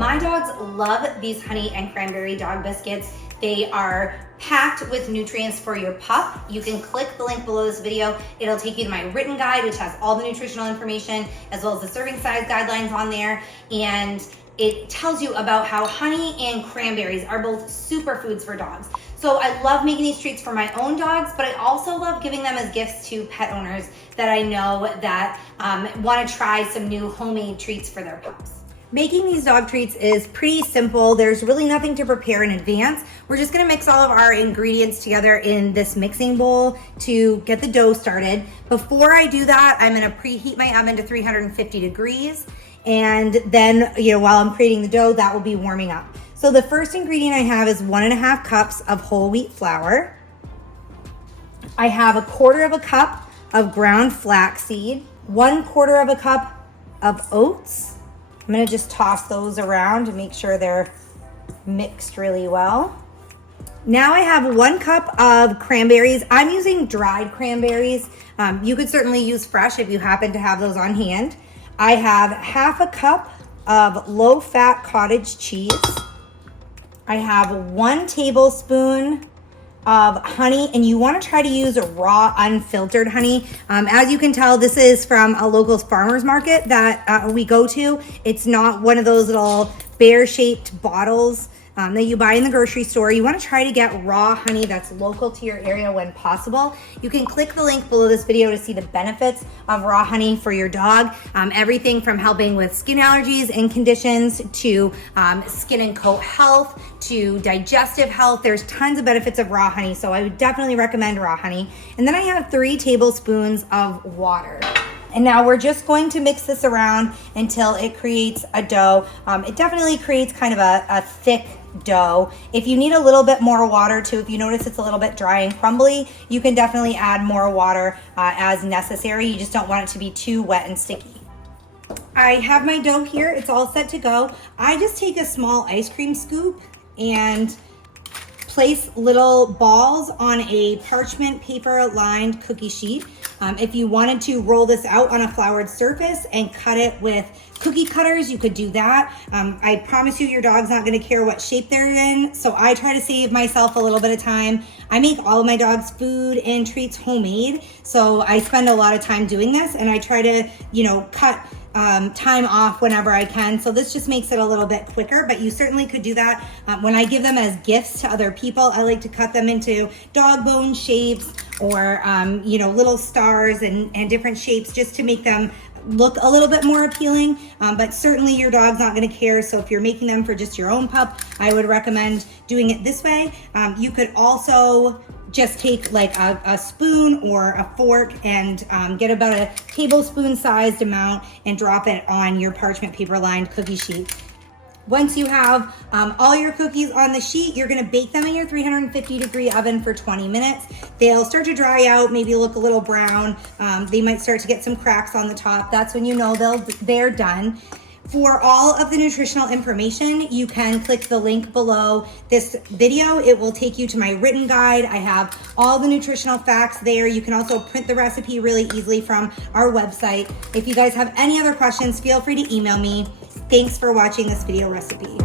My dogs love these honey and cranberry dog biscuits. They are packed with nutrients for your pup. You can click the link below this video. It'll take you to my written guide, which has all the nutritional information, as well as the serving size guidelines on there. And it tells you about how honey and cranberries are both superfoods for dogs. So I love making these treats for my own dogs, but I also love giving them as gifts to pet owners that I know that want to try some new homemade treats for their pups. Making these dog treats is pretty simple. There's really nothing to prepare in advance. We're just gonna mix all of our ingredients together in this mixing bowl to get the dough started. Before I do that, I'm gonna preheat my oven to 350 degrees. And then, while I'm creating the dough, that will be warming up. So the first ingredient I have is 1.5 cups of whole wheat flour. I have 1/4 cup of ground flaxseed, 1/4 cup of oats. I'm gonna just toss those around to make sure they're mixed really well. Now I have 1 cup of cranberries. I'm using dried cranberries. You could certainly use fresh if you happen to have those on hand. I have 1/2 cup of low-fat cottage cheese. I have 1 tablespoon of honey, and you want to try to use raw unfiltered honey. As you can tell, this is from a local farmer's market that we go to. It's not one of those little bear-shaped bottles that you buy in the grocery store. You want to try to get raw honey that's local to your area when possible. You can click the link below this video to see the benefits of raw honey for your dog. Everything from helping with skin allergies and conditions to skin and coat health to digestive health. There's tons of benefits of raw honey, so I would definitely recommend raw honey. And then I have 3 tablespoons of water. And now we're just going to mix this around until it creates a dough. It definitely creates kind of a thick dough. If you need a little bit more water too, if you notice it's a little bit dry and crumbly, you can definitely add more water as necessary. You just don't want it to be too wet and sticky. I have my dough here. It's all set to go. I just take a small ice cream scoop and place little balls on a parchment paper lined cookie sheet. If you wanted to roll this out on a floured surface and cut it with cookie cutters, you could do that. I promise you your dog's not gonna care what shape they're in, so I try to save myself a little bit of time. I make all of my dog's food and treats homemade, so I spend a lot of time doing this, and I try to, cut time off whenever I can. So this just makes it a little bit quicker, but you certainly could do that. When I give them as gifts to other people, I like to cut them into dog bone shapes or, little stars and different shapes just to make them look a little bit more appealing, but certainly your dog's not going to care. So if you're making them for just your own pup, I would recommend doing it this way. You could also just take like a spoon or a fork and get about a tablespoon sized amount and drop it on your parchment paper lined cookie sheet. Once you have all your cookies on the sheet, you're gonna bake them in your 350 degree oven for 20 minutes. They'll start to dry out, maybe look a little brown. They might start to get some cracks on the top. That's when you know they're done. For all of the nutritional information, you can click the link below this video. It will take you to my written guide. I have all the nutritional facts there. You can also print the recipe really easily from our website. If you guys have any other questions, feel free to email me. Thanks for watching this video recipe.